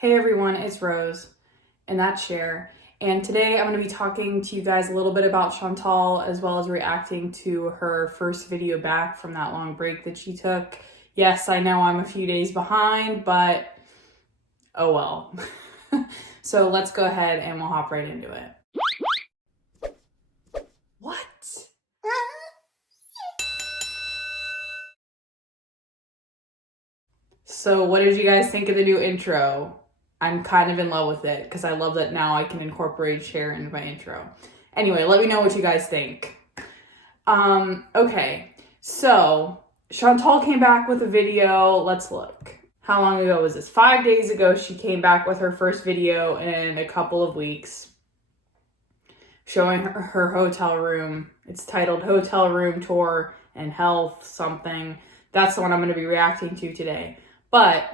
Hey everyone, it's Rose, and that's Cher. And today I'm going to be talking to you guys a little bit about Chantal, as well as reacting to her first video back from that long break that she took. Yes, I know I'm a few days behind, but oh well. So let's go ahead and we'll hop right into it. What? So what did you guys think of the new intro? I'm kind of in love with it because I love that now I can incorporate Cher into my intro. Anyway, let me know what you guys think. Okay, so Chantal came back with a video. Let's look. How long ago was this? 5 days ago, she came back with her first video in a couple of weeks, showing her hotel room. It's titled Hotel Room Tour and Health something. That's the one I'm going to be reacting to today. But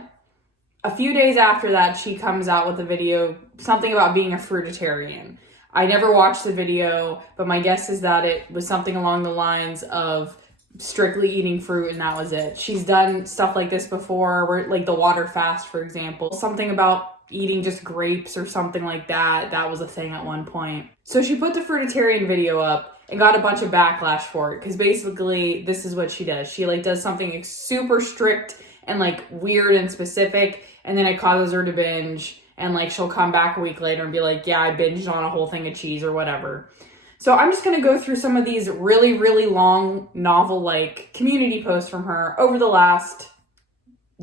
a few days after that, she comes out with a video, something about being a fruitarian. I never watched the video, but my guess is that it was something along the lines of strictly eating fruit and that was it. She's done stuff like this before, where, like the water fast, for example. Something about eating just grapes or something like that. That was a thing at one point. So she put the fruitarian video up and got a bunch of backlash for it, because basically this is what she does. She does something super strict and weird and specific, and then it causes her to binge, and she'll come back a week later and be like, yeah, I binged on a whole thing of cheese or whatever. So I'm just going to go through some of these really, really long novel-like community posts from her over the last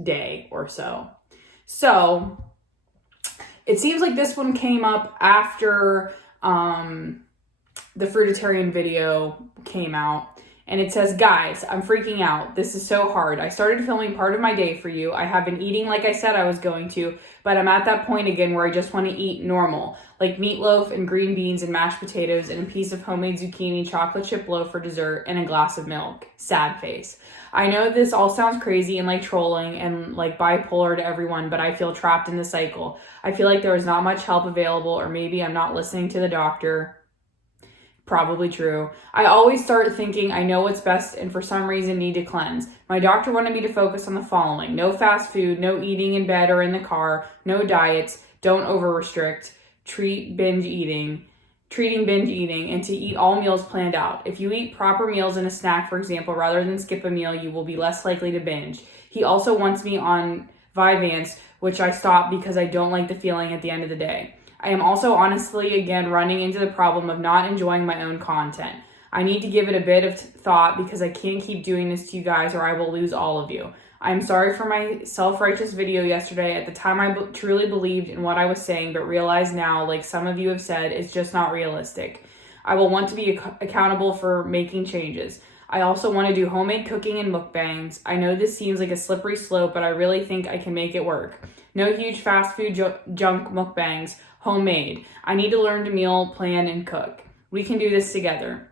day or so. So it seems like this one came up after the fruitarian video came out. And it says, guys, I'm freaking out. This is so hard. I started filming part of my day for you. I have been eating like I said I was going to, but I'm at that point again where I just want to eat normal, like meatloaf and green beans and mashed potatoes and a piece of homemade zucchini chocolate chip loaf for dessert and a glass of milk. Sad face. I know this all sounds crazy and like trolling and like bipolar to everyone, but I feel trapped in the cycle. I feel like there is not much help available, or maybe I'm not listening to the doctor. Probably true. I always start thinking I know what's best and for some reason need to cleanse. My doctor wanted me to focus on the following: no fast food, no eating in bed or in the car, no diets, don't over restrict, treating binge eating, and to eat all meals planned out. If you eat proper meals and a snack, for example, rather than skip a meal, you will be less likely to binge. He also wants me on Vyvanse, which I stopped because I don't like the feeling at the end of the day. I am also honestly again running into the problem of not enjoying my own content. I need to give it a bit of thought because I can't keep doing this to you guys or I will lose all of you. I'm sorry for my self-righteous video yesterday. At the time I truly believed in what I was saying, but realize now, like some of you have said, it's just not realistic. I will want to be accountable for making changes. I also want to do homemade cooking and mukbangs. I know this seems like a slippery slope, but I really think I can make it work. No huge fast food junk mukbangs. Homemade. I need to learn to meal plan and cook. We can do this together.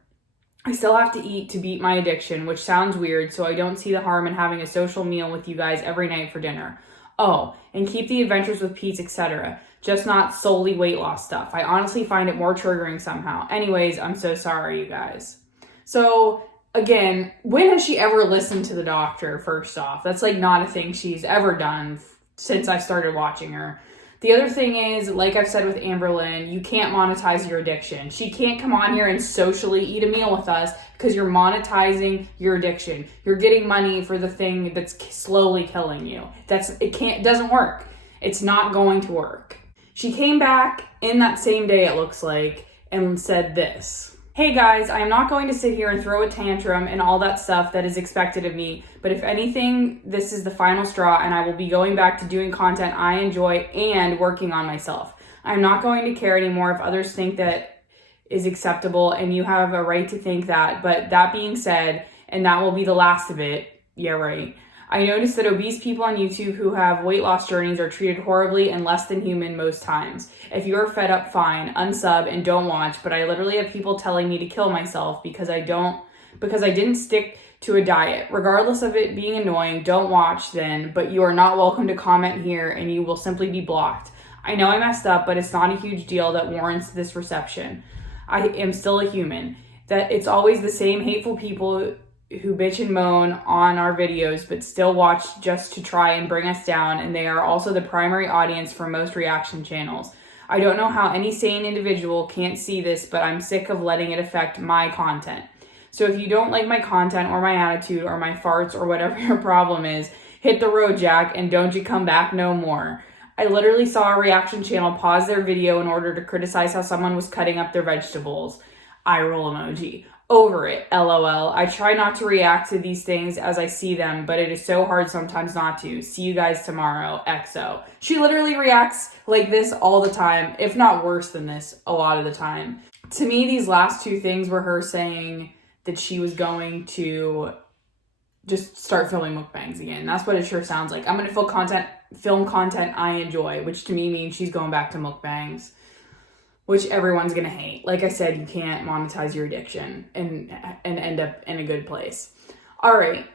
I still have to eat to beat my addiction, which sounds weird, so I don't see the harm in having a social meal with you guys every night for dinner. Oh, and keep the adventures with Pete's, etc. Just not solely weight loss stuff. I honestly find it more triggering somehow. Anyways, I'm so sorry, you guys. So, again, when has she ever listened to the doctor, first off? That's not a thing she's ever done since I started watching her. The other thing is, like I've said with Amberlynn, you can't monetize your addiction. She can't come on here and socially eat a meal with us because you're monetizing your addiction. You're getting money for the thing that's slowly killing you. It doesn't work. It's not going to work. She came back in that same day, it looks like, and said this. Hey guys, I am not going to sit here and throw a tantrum and all that stuff that is expected of me, but if anything, this is the final straw and I will be going back to doing content I enjoy and working on myself. I am not going to care anymore if others think that is acceptable, and you have a right to think that, but that being said, and that will be the last of it, yeah right, I noticed that obese people on YouTube who have weight loss journeys are treated horribly and less than human most times. If you're fed up, fine, unsub and don't watch, but I literally have people telling me to kill myself because I didn't stick to a diet. Regardless of it being annoying, don't watch then, but you are not welcome to comment here and you will simply be blocked. I know I messed up, but it's not a huge deal that warrants this reception. I am still a human. That it's always the same hateful people who bitch and moan on our videos but still watch just to try and bring us down, and they are also the primary audience for most reaction channels. I don't know how any sane individual can't see this, but I'm sick of letting it affect my content. So if you don't like my content or my attitude or my farts or whatever your problem is, hit the road, Jack, and don't you come back no more. I literally saw a reaction channel pause their video in order to criticize how someone was cutting up their vegetables. Eye roll emoji. Over it, LOL. I try not to react to these things as I see them, but it is so hard sometimes not to. See you guys tomorrow, XO. She literally reacts like this all the time, if not worse than this a lot of the time. To me, these last two things were her saying that she was going to just start filming mukbangs again. That's what it sure sounds like. I'm going to film content I enjoy, which to me means she's going back to mukbangs, which everyone's going to hate. Like I said, you can't monetize your addiction and end up in a good place. All right.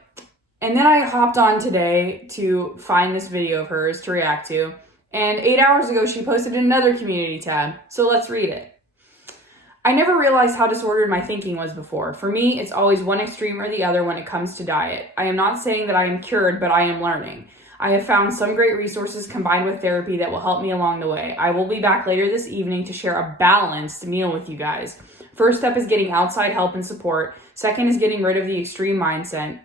And then I hopped on today to find this video of hers to react to. And 8 hours ago, she posted another community tab. So let's read it. I never realized how disordered my thinking was before. For me, it's always one extreme or the other when it comes to diet. I am not saying that I am cured, but I am learning. I have found some great resources combined with therapy that will help me along the way. I will be back later this evening to share a balanced meal with you guys. First step is getting outside help and support. Second is getting rid of the extreme mindset,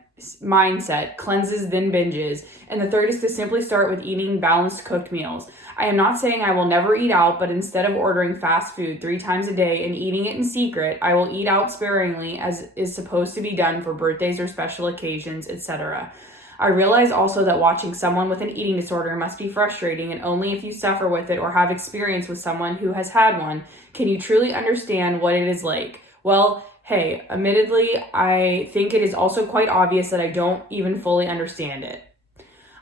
cleanses then binges. And the third is to simply start with eating balanced cooked meals. I am not saying I will never eat out, but instead of ordering fast food 3 times a day and eating it in secret, I will eat out sparingly as is supposed to be done for birthdays or special occasions, etc. I realize also that watching someone with an eating disorder must be frustrating, and only if you suffer with it or have experience with someone who has had one can you truly understand what it is like. Well, hey, admittedly, I think it is also quite obvious that I don't even fully understand it.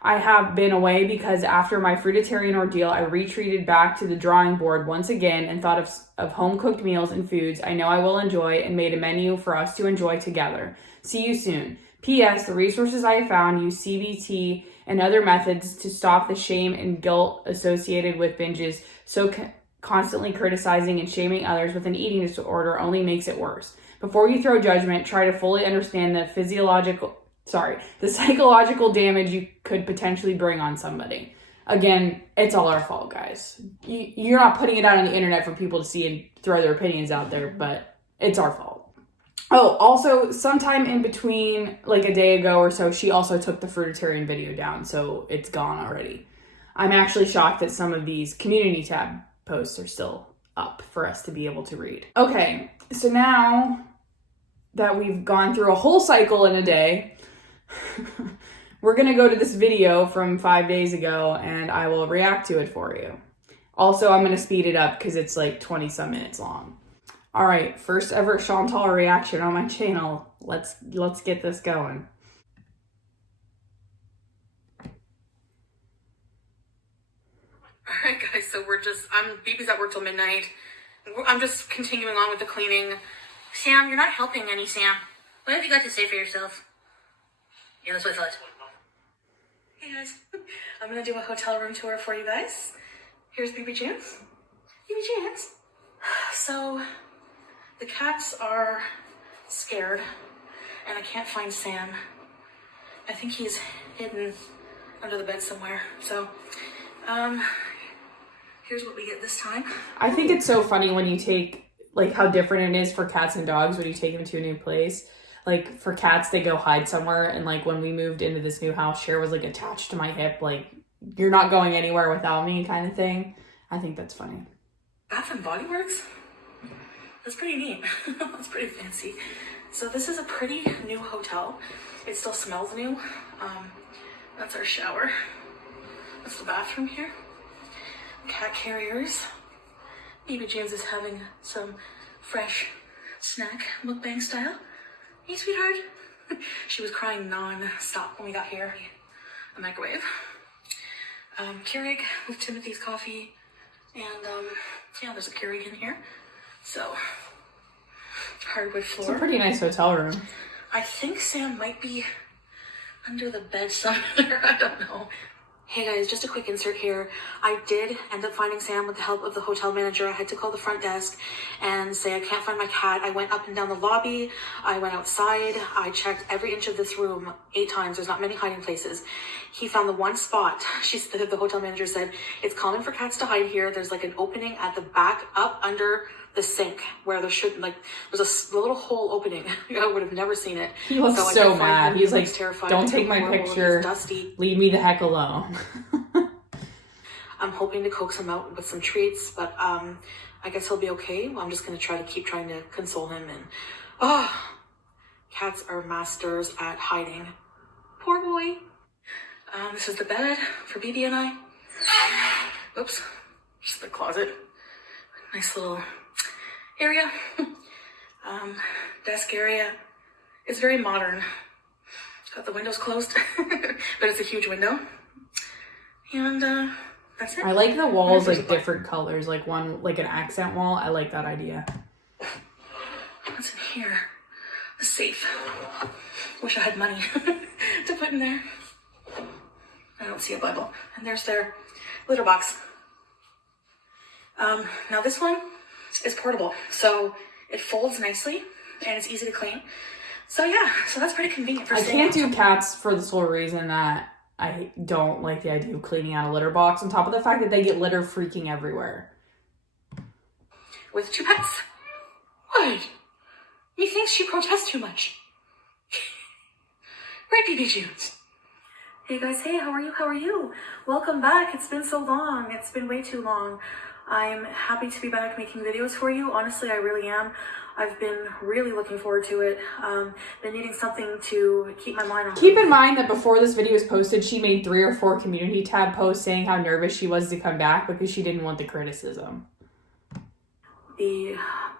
I have been away because after my fruitarian ordeal, I retreated back to the drawing board once again and thought of home-cooked meals and foods I know I will enjoy and made a menu for us to enjoy together. See you soon. P.S. The resources I have found use CBT and other methods to stop the shame and guilt associated with binges, so constantly criticizing and shaming others with an eating disorder only makes it worse. Before you throw judgment, try to fully understand the psychological damage you could potentially bring on somebody. Again, it's all our fault, guys. You're not putting it out on the internet for people to see and throw their opinions out there, but it's our fault. Oh, also, sometime in between, like a day ago or so, she also took the fruitarian video down, so it's gone already. I'm actually shocked that some of these community tab posts are still up for us to be able to read. Okay, so now that we've gone through a whole cycle in a day, we're going to go to this video from 5 days ago, and I will react to it for you. Also, I'm going to speed it up because it's like 20 some minutes long. All right, first ever Chantal reaction on my channel. Let's get this going. All right, guys, so BB's at work till midnight. I'm just continuing on with the cleaning. Sam, you're not helping any, Sam. What have you got to say for yourself? Yeah, that's what I thought. Hey, guys. I'm going to do a hotel room tour for you guys. Here's BB James. BB James. So, the cats are scared, and I can't find Sam. I think he's hidden under the bed somewhere. So, here's what we get this time. I think it's so funny when you take, like, how different it is for cats and dogs when you take them to a new place. Like, for cats, they go hide somewhere, and, like, when we moved into this new house, Cher was, like, attached to my hip, like, you're not going anywhere without me kind of thing. I think that's funny. Bath and Body Works? That's pretty neat. That's pretty fancy. So this is a pretty new hotel. It still smells new. That's our shower. That's the bathroom here. Cat carriers. BB James is having some fresh snack, mukbang style. Hey, sweetheart. She was crying non-stop when we got here. A microwave. Keurig with Timothy's coffee. And, yeah, there's a Keurig in here. So, hardwood floor. It's a pretty nice hotel room. I think Sam might be under the bed somewhere. I don't know. Hey guys, just a quick insert here. I did end up finding Sam with the help of the hotel manager. I had to call the front desk and say I can't find my cat. I went up and down the lobby. I went outside. I checked every inch of this room 8 times. There's not many hiding places. He found the one spot. The hotel manager said, it's common for cats to hide here. There's like an opening at the back up under the sink where there should, like, there's a little hole opening. I would have never seen it. He looks so mad. He's like, don't take my picture. Dusty. Leave me the heck alone. I'm hoping to coax him out with some treats, but I guess he'll be okay. I'm just going to keep trying to console him. And cats are masters at hiding. Poor boy. This is the bed for BB and I. Oops, just the closet. Nice little area. Desk area. It's very modern. Got the windows closed, but it's a huge window. And that's it. I like the walls like different colors, like one, like an accent wall. I like that idea. What's in here? A safe. Wish I had money to put in there. I don't see a Bible. And there's their litter box. Now this one is portable, so it folds nicely and it's easy to clean. So yeah, so that's pretty convenient for I staying can't do cats for the sole reason that I don't like the idea of cleaning out a litter box, on top of the fact that they get litter freaking everywhere. With 2 pets. What? Methinks she protests too much. Right, BB Junes? Hey guys, hey, how are you? How are you? Welcome back. It's been so long. It's been way too long. I'm happy to be back making videos for you. Honestly, I really am. I've been really looking forward to it. Been needing something to keep my mind on. Keep in mind that before this video was posted, she made 3 or 4 community tab posts saying how nervous she was to come back because she didn't want the criticism. The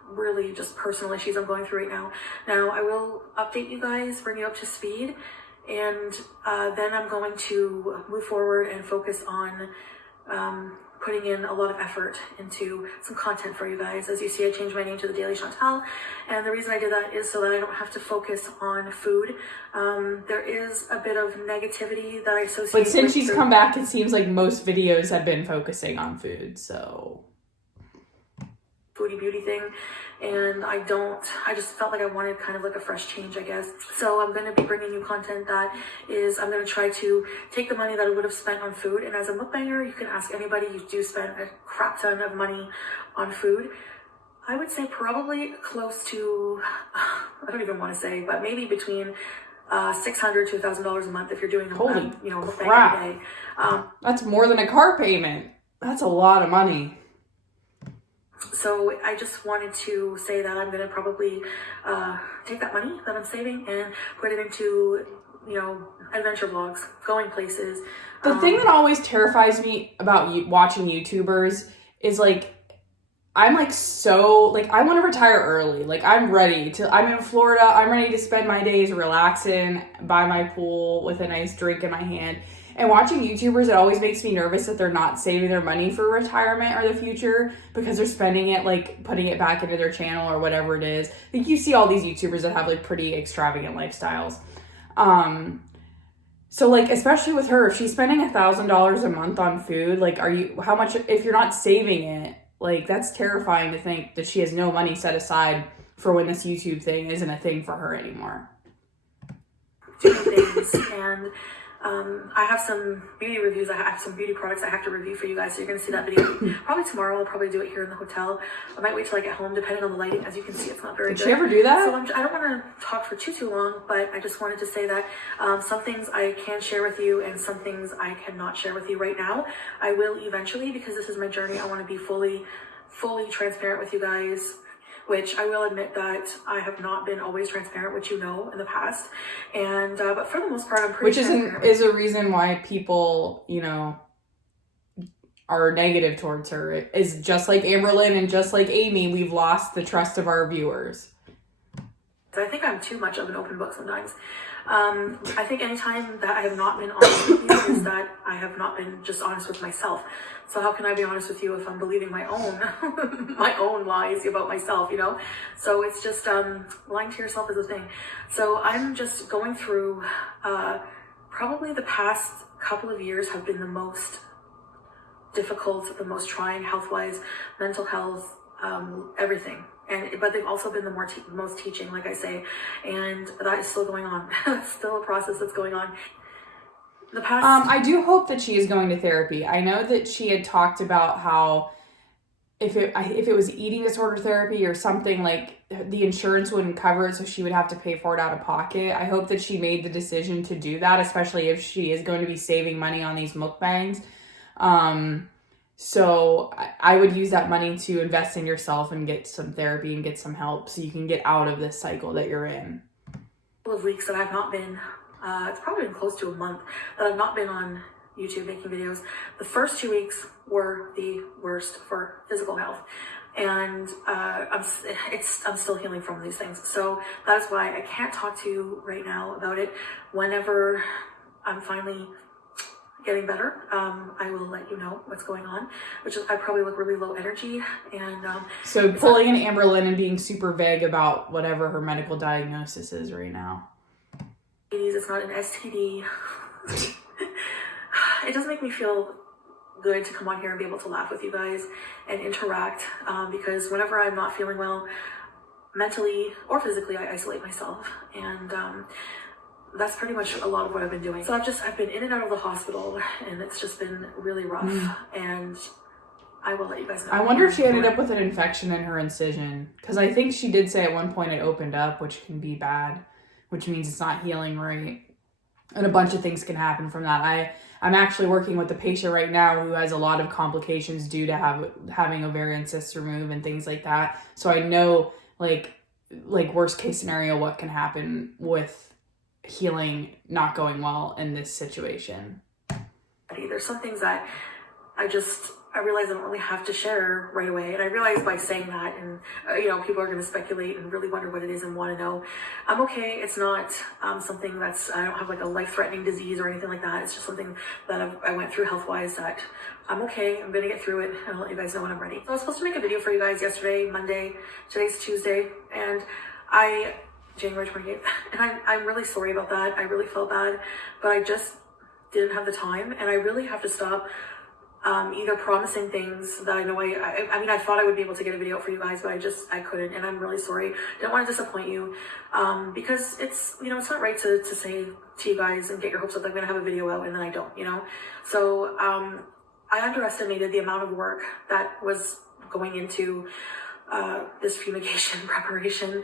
really just personal issues I'm going through right now. Now, I will update you guys, bring you up to speed, and then I'm going to move forward and focus on putting in a lot of effort into some content for you guys. As you see, I changed my name to the Daily Chantal, and the reason I did that is so that I don't have to focus on food. There is a bit of negativity that I associate with. But since she's come back, it seems like most videos have been focusing on food, so... foodie beauty thing, and I just felt like I wanted kind of like a fresh change, I guess. So I'm going to be bringing you content that is, I'm going to try to take the money that I would have spent on food, and as a mukbanger, you can ask anybody, you do spend a crap ton of money on food. I would say probably close to, I don't even want to say, but maybe between $600 to $1,000 a month if you're doing Holy mukbang crap. every day. That's more than a car payment. That's a lot of money. So I just wanted to say that I'm going to probably take that money that I'm saving and put it into, adventure vlogs, going places. The thing that always terrifies me about watching YouTubers is like, I'm like so, like, I want to retire early. Like, I'm in Florida. I'm ready to spend my days relaxing by my pool with a nice drink in my hand. And watching YouTubers, it always makes me nervous that they're not saving their money for retirement or the future because they're spending it, like, putting it back into their channel or whatever it is. I think you see all these YouTubers that have, like, pretty extravagant lifestyles. So, like, especially with her, if she's spending $1,000 a month on food, like, how much, if you're not saving it, like, that's terrifying to think that she has no money set aside for when this YouTube thing isn't a thing for her anymore. Two things, and I have some beauty reviews. I have some beauty products I have to review for you guys, so you're going to see that video probably tomorrow. I'll probably do it here in the hotel. I might wait till I get home, depending on the lighting. As you can see, it's not very good. Did she ever do that? So I don't want to talk for too long, but I just wanted to say that some things I can share with you and some things I cannot share with you right now. I will eventually, because this is my journey. I want to be fully transparent with you guys, which I will admit that I have not been always transparent, which in the past. And but for the most part, I'm pretty transparent. Which is a reason why people, are negative towards her. It is just like Amberlynn and just like Amy, we've lost the trust of our viewers. So I think I'm too much of an open book sometimes. I think anytime that I have not been honest with you is that I have not been just honest with myself. So how can I be honest with you if I'm believing my own lies about myself, So it's just, lying to yourself is a thing. So I'm just going through, probably the past couple of years have been the most difficult, the most trying health-wise, mental health, everything. But they've also been the most teaching, like I say, and that is still going on. That's still a process that's going on. The past. I do hope that she is going to therapy. I know that she had talked about how if it was eating disorder therapy or something, like the insurance wouldn't cover it, so she would have to pay for it out of pocket. I hope that she made the decision to do that, especially if she is going to be saving money on these mukbangs. So I would use that money to invest in yourself and get some therapy and get some help so you can get out of this cycle that you're in. Couple of weeks that I've not been, it's probably been close to a month that I've not been on YouTube making videos. The first 2 weeks were the worst for physical health, and I'm still healing from these things. So that's why I can't talk to you right now about it. Whenever I'm finally getting better, I will let you know what's going on, which is I probably look really low energy. And so pulling an Amber Lynn and being super vague about whatever her medical diagnosis is right now. It's not an STD. It does make me feel good to come on here and be able to laugh with you guys and interact, because whenever I'm not feeling well mentally or physically, I isolate myself, and that's pretty much a lot of what I've been doing. So I've been in and out of the hospital, and it's just been really rough. And I will let you guys know. I wonder if she ended up with an infection in her incision, because I think she did say at one point it opened up, which can be bad, which means it's not healing right. And a bunch of things can happen from that. I'm actually working with a patient right now who has a lot of complications due to having ovarian cysts removed and things like that. So I know like worst case scenario what can happen with healing not going well in this situation. There's some things that I realize I don't really have to share right away. And I realize by saying that, and people are going to speculate and really wonder what it is and want to know. I'm okay. It's not something I don't have like a life-threatening disease or anything like that. It's just something that I went through health-wise that I'm okay. I'm going to get through it, and I'll let you guys know when I'm ready. So I was supposed to make a video for you guys yesterday, Monday. Today's Tuesday, and January 28th. And I'm really sorry about that. I really felt bad, but I just didn't have the time, and I really have to stop either promising things that I know I thought I would be able to get a video out for you guys, but I couldn't, and I'm really sorry. I don't want to disappoint you, because it's it's not right to say to you guys and get your hopes up that I'm going to have a video out and then I don't, So I underestimated the amount of work that was going into this fumigation preparation.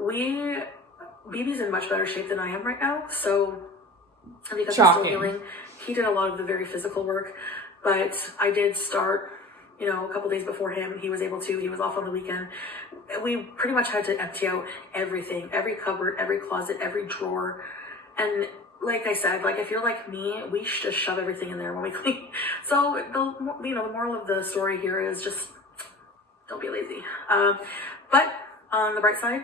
BB's in much better shape than I am right now, so because I'm still healing, he did a lot of the very physical work. But I did start, a couple days before him. He was off on the weekend. We pretty much had to empty out everything, every cupboard, every closet, every drawer. And like I said, if you're like me, we just shove everything in there when we clean. So the moral of the story here is just don't be lazy. But on the bright side,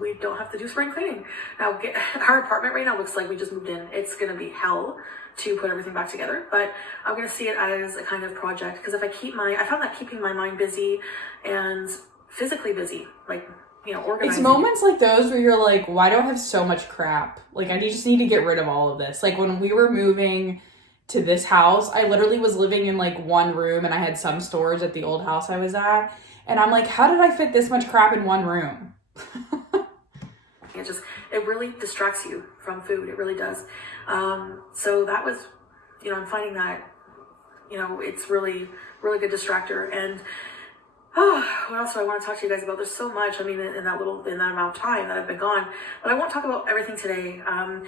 we don't have to do spring cleaning. Now, our apartment right now looks like we just moved in. It's going to be hell to put everything back together, but I'm going to see it as a kind of project, because if I found that keeping my mind busy and physically busy, organizing. It's moments like those where you're like, why do I have so much crap? I just need to get rid of all of this. When we were moving to this house, I literally was living in one room, and I had some storage at the old house I was at, and I'm like, how did I fit this much crap in one room? It really distracts you from food. It really does. So that was, I'm finding that, it's really, really good distractor. And what else do I want to talk to you guys about? There's so much, in that amount of time that I've been gone, but I won't talk about everything today. I'm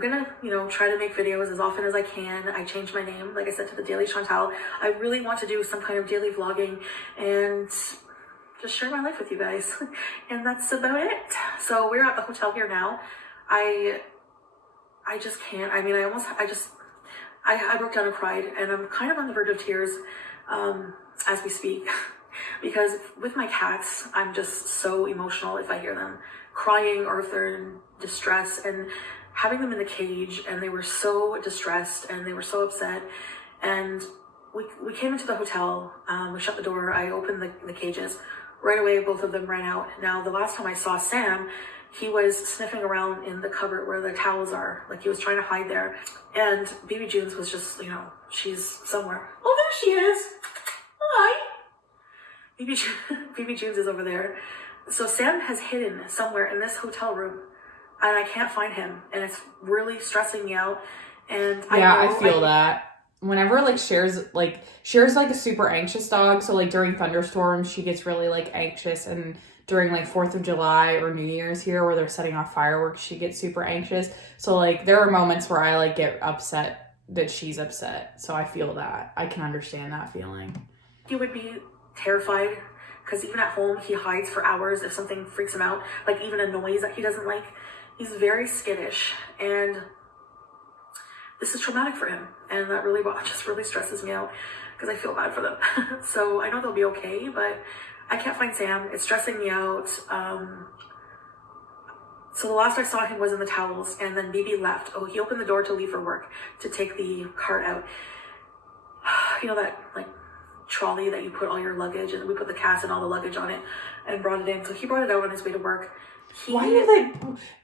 going to, try to make videos as often as I can. I changed my name, like I said, to the Daily Chantal. I really want to do some kind of daily vlogging and just share my life with you guys. And that's about it. So we're at the hotel here now. I just can't. I broke down and cried, and I'm kind of on the verge of tears as we speak, because with my cats, I'm just so emotional if I hear them crying or if they're in distress, and having them in the cage, and they were so distressed and they were so upset. And we came into the hotel, we shut the door, I opened the cages. Right away, both of them ran out. Now, the last time I saw Sam, he was sniffing around in the cupboard where the towels are. Like he was trying to hide there. And BB Junes was just, you know, she's somewhere. Oh, there she is. Hi. BB Junes is over there. So Sam has hidden somewhere in this hotel room and I can't find him. And it's really stressing me out. And I feel that. Whenever like Cher's like a super anxious dog. So like during thunderstorms, she gets really like anxious, and during like 4th of July or New Year's here where they're setting off fireworks, she gets super anxious. So like there are moments where I like get upset that she's upset. So I feel that. I can understand that feeling. He would be terrified because even at home, he hides for hours if something freaks him out, like even a noise that he doesn't like. He's very skittish, and this is traumatic for him. And that really just really stresses me out because I feel bad for them. So I know they'll be okay, but I can't find Sam. It's stressing me out. So the last I saw him was in the towels, and then BB left. Oh, he opened the door to leave for work to take the cart out. You know that like trolley that you put all your luggage, and we put the cats and all the luggage on it and brought it in. So he brought it out on his way to work. Why did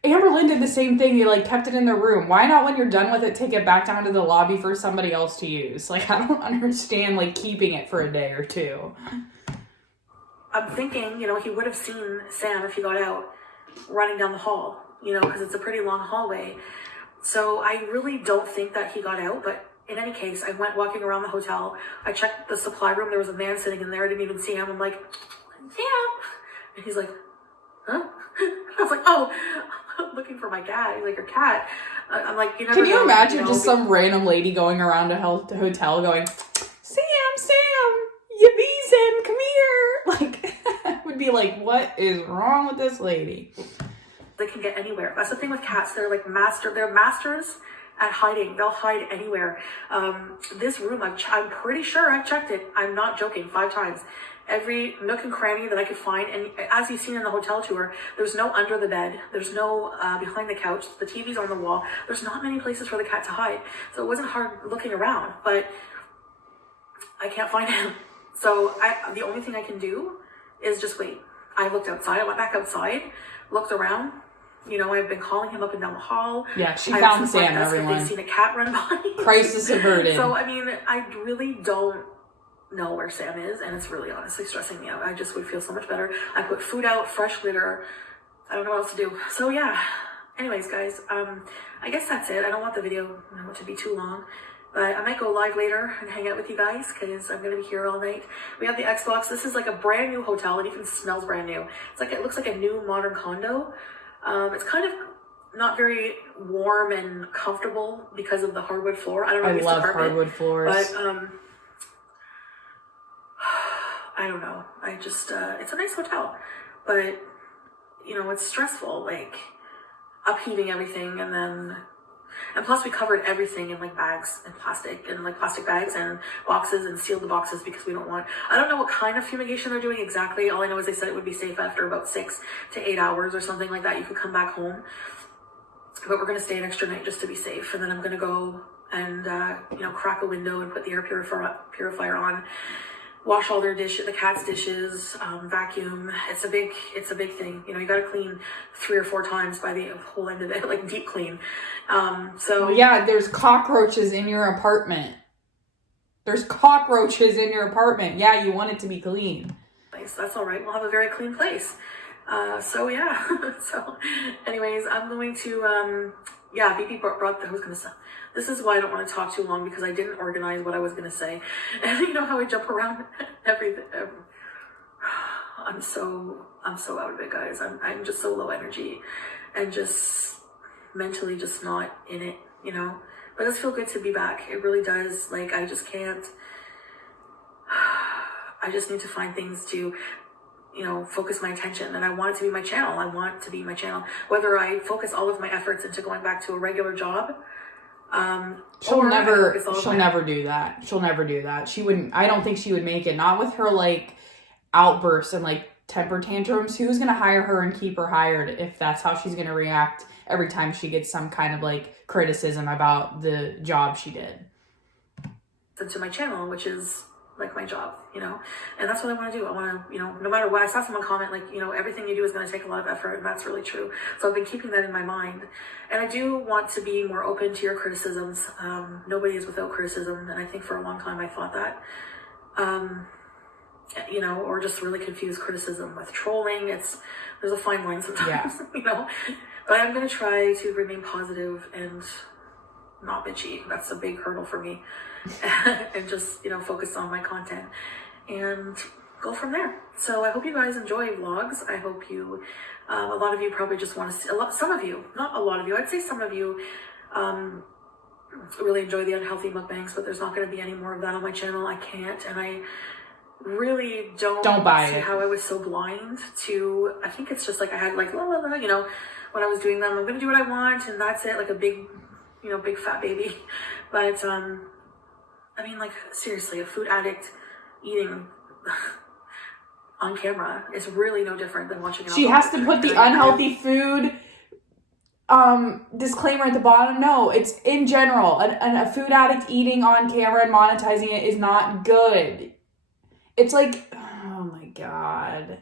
Amber Lynn did the same thing? You like kept it in the room. Why not when you're done with it, take it back down to the lobby for somebody else to use? Like, I don't understand like keeping it for a day or two. I'm thinking, you know, he would have seen Sam if he got out running down the hall, you know, because it's a pretty long hallway. So I really don't think that he got out, but in any case, I went walking around the hotel. I checked the supply room. There was a man sitting in there. I didn't even see him. I'm like, Sam. And he's like, huh? I was like, oh, I'm looking for my cat. He's like, your cat. I'm like, you never Can you know, imagine you know, just some random lady going around a hotel going, Sam, your bee's in, come here. Like, I would be like, what is wrong with this lady? They can get anywhere. That's the thing with cats. They're like they're masters at hiding. They'll hide anywhere. This room, I'm pretty sure I've checked it. I'm not joking, 5 times. Every nook and cranny that I could find. And as you've seen in the hotel tour, there's no under the bed. There's no behind the couch. The TV's on the wall. There's not many places for the cat to hide. So it wasn't hard looking around, but I can't find him. So the only thing I can do is just wait. I looked outside. I went back outside, looked around. You know, I've been calling him up and down the hall. Yeah, she found Sam, everyone. They've seen a cat run by. Crisis averted. So, I mean, I really don't know where Sam is, and it's really honestly stressing me out. I just would feel so much better. I put food out, fresh litter. I don't know what else to do. So, yeah. Anyways, guys, I guess that's it. I don't want the video to be too long. But I might go live later and hang out with you guys because I'm going to be here all night. We have the Xbox. This is like a brand new hotel. It even smells brand new. It's like, it looks like a new modern condo. It's kind of not very warm and comfortable because of the hardwood floor. I don't know. I love hardwood floors. But I don't know. I just it's a nice hotel, but you know, it's stressful, like upheaving everything, and plus we covered everything in like bags and plastic bags and boxes, and sealed the boxes because we don't want, I don't know what kind of fumigation they're doing exactly. All I know is they said it would be safe after about 6 to 8 hours or something like that. You could come back home, but we're going to stay an extra night just to be safe. And then I'm going to go and, crack a window and put the air purifier on, wash all their dishes, the cat's dishes, vacuum. It's a big thing. You know, you got to clean 3 or 4 times by the whole end of it, like deep clean. Yeah, there's cockroaches in your apartment. Yeah, you want it to be clean. That's all right. We'll have a very clean place. So anyways, I'm going to, BP brought the, this is why I don't want to talk too long, because I didn't organize what I was going to say. And you know how I jump around everything. I'm so out of it, guys. I'm just so low energy and just mentally just not in it, you know, but it does feel good to be back. It really does. Like, I just can't, I just need to find things to, you know, focus my attention. And I want it to be my channel. Whether I focus all of my efforts into going back to a regular job, she'll never do that. She wouldn't, I don't think she would make it. Not with her like outbursts and like temper tantrums. Who's going to hire her and keep her hired if that's how she's going to react every time she gets some kind of like criticism about the job she did? To my channel, which is like my job, you know, and that's what I want to do. I want to, you know, no matter what, I saw someone comment like, you know, everything you do is going to take a lot of effort, and that's really true. So I've been keeping that in my mind, and I do want to be more open to your criticisms. Nobody is without criticism, and I think for a long time I thought that, you know, or just really confuse criticism with trolling. There's a fine line sometimes, you know, but I'm going to try to remain positive and not bitchy. That's a big hurdle for me. And just, you know, focus on my content and go from there. So I hope you guys enjoy vlogs. I hope you, a lot of you probably just want to see, some of you, not a lot of you, I'd say some of you really enjoy the unhealthy mukbangs, but there's not going to be any more of that on my channel. I can't, and I really don't buy see it. how I was so blind to, I think it's just like I had like, la, la, la, you know, when I was doing them, I'm going to do what I want, and that's it, like a big, you know, big fat baby. But, I mean, like, seriously, a food addict eating on camera is really no different than watching an She has to put the unhealthy food disclaimer at the bottom. No, it's in general. A food addict eating on camera and monetizing it is not good. It's like, oh my God.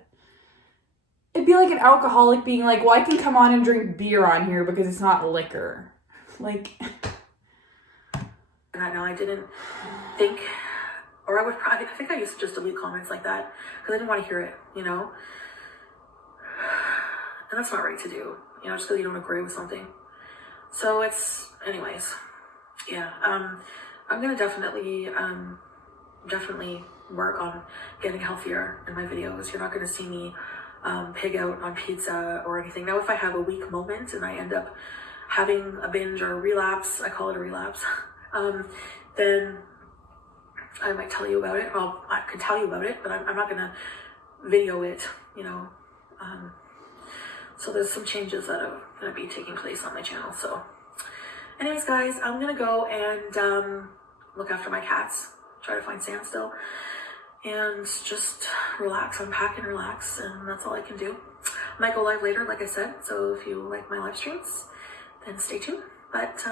It'd be like an alcoholic being like, well, I can come on and drink beer on here because it's not liquor. Like... And I know I didn't think, or I would probably, I think I used to just delete comments like that because I didn't want to hear it, you know? And that's not right to do, you know, just because you don't agree with something. So it's, anyways, yeah, I'm going to definitely work on getting healthier in my videos. You're not going to see me pig out on pizza or anything. Now, if I have a weak moment and I end up having a binge or a relapse, I call it a relapse, then I might tell you about it. Well, I can tell you about it, but I'm not going to video it, you know. So there's some changes that are going to be taking place on my channel. So anyways, guys, I'm going to go and look after my cats, try to find Sam still, and just relax, unpack and relax, and that's all I can do. I might go live later, like I said, so if you like my live streams, then stay tuned. But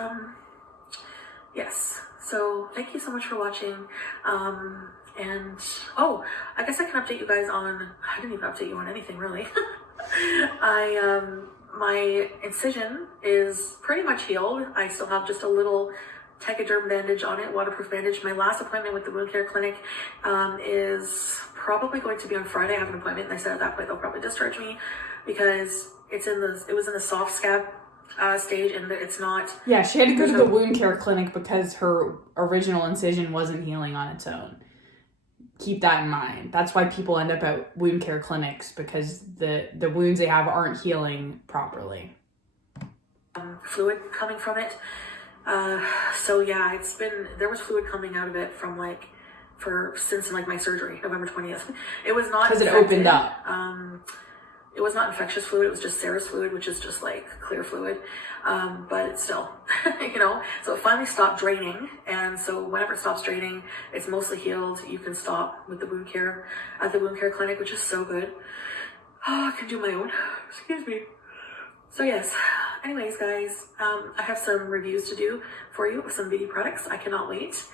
yes, so thank you so much for watching. And oh, I guess I can update you guys on, I didn't even update you on anything really. My incision is pretty much healed. I still have just a little Tegaderm bandage on it, waterproof bandage. My last appointment with the wound care clinic is probably going to be on Friday. I have an appointment, and they said at that point they'll probably discharge me because it was in the soft scab stage, and it's not. Yeah, she had to go to the wound care clinic because her original incision wasn't healing on its own. Keep that in mind. That's why people end up at wound care clinics, because the wounds they have aren't healing properly. Fluid coming from it. So yeah, there was fluid coming out of it from since my surgery, November 20th. It was not because it opened up. It was not infectious fluid. It was just serous fluid, which is just like clear fluid. But it's still, you know, so it finally stopped draining. And so whenever it stops draining, it's mostly healed. You can stop with the wound care at the wound care clinic, which is so good. Oh, I can do my own. Excuse me. So yes, anyways, guys, I have some reviews to do for you of some beauty products. I cannot wait.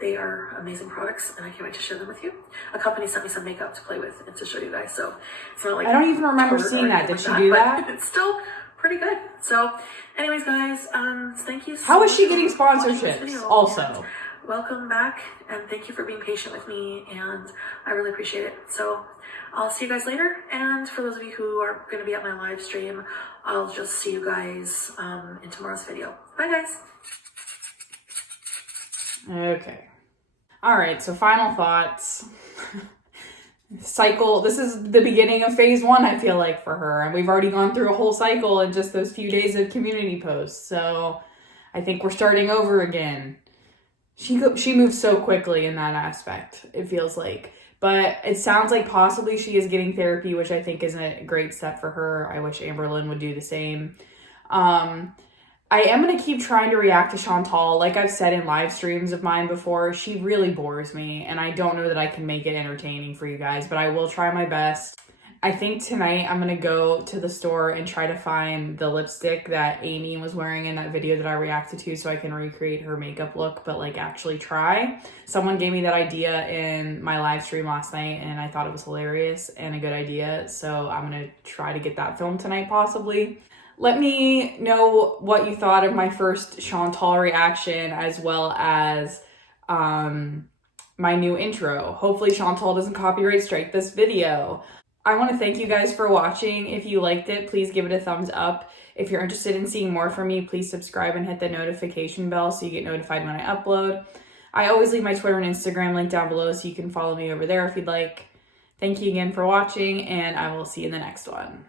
They are amazing products, and I can't wait to share them with you. A company sent me some makeup to play with and to show you guys, so it's not like I don't even remember seeing that. Did she do that? It's still pretty good. So, anyways, guys, thank you so much. How is she getting sponsorships? Also, welcome back, and thank you for being patient with me, and I really appreciate it. So, I'll see you guys later, and for those of you who are going to be at my live stream, I'll just see you guys in tomorrow's video. Bye, guys. Okay. All right, so final thoughts. Cycle, this is the beginning of phase 1, I feel like, for her. And we've already gone through a whole cycle in just those few days of community posts. So I think we're starting over again. She moves so quickly in that aspect, it feels like. But it sounds like possibly she is getting therapy, which I think is a great step for her. I wish Amberlynn would do the same. I am going to keep trying to react to Chantal. Like I've said in live streams of mine before, she really bores me, and I don't know that I can make it entertaining for you guys, but I will try my best. I think tonight I'm gonna go to the store and try to find the lipstick that Amy was wearing in that video that I reacted to so I can recreate her makeup look, but like actually try. Someone gave me that idea in my live stream last night and I thought it was hilarious and a good idea. So I'm gonna try to get that filmed tonight possibly. Let me know what you thought of my first Chantal reaction as well as my new intro. Hopefully Chantal doesn't copyright strike this video. I want to thank you guys for watching. If you liked it, please give it a thumbs up. If you're interested in seeing more from me, please subscribe and hit the notification bell so you get notified when I upload. I always leave my Twitter and Instagram link down below so you can follow me over there if you'd like. Thank you again for watching, and I will see you in the next one.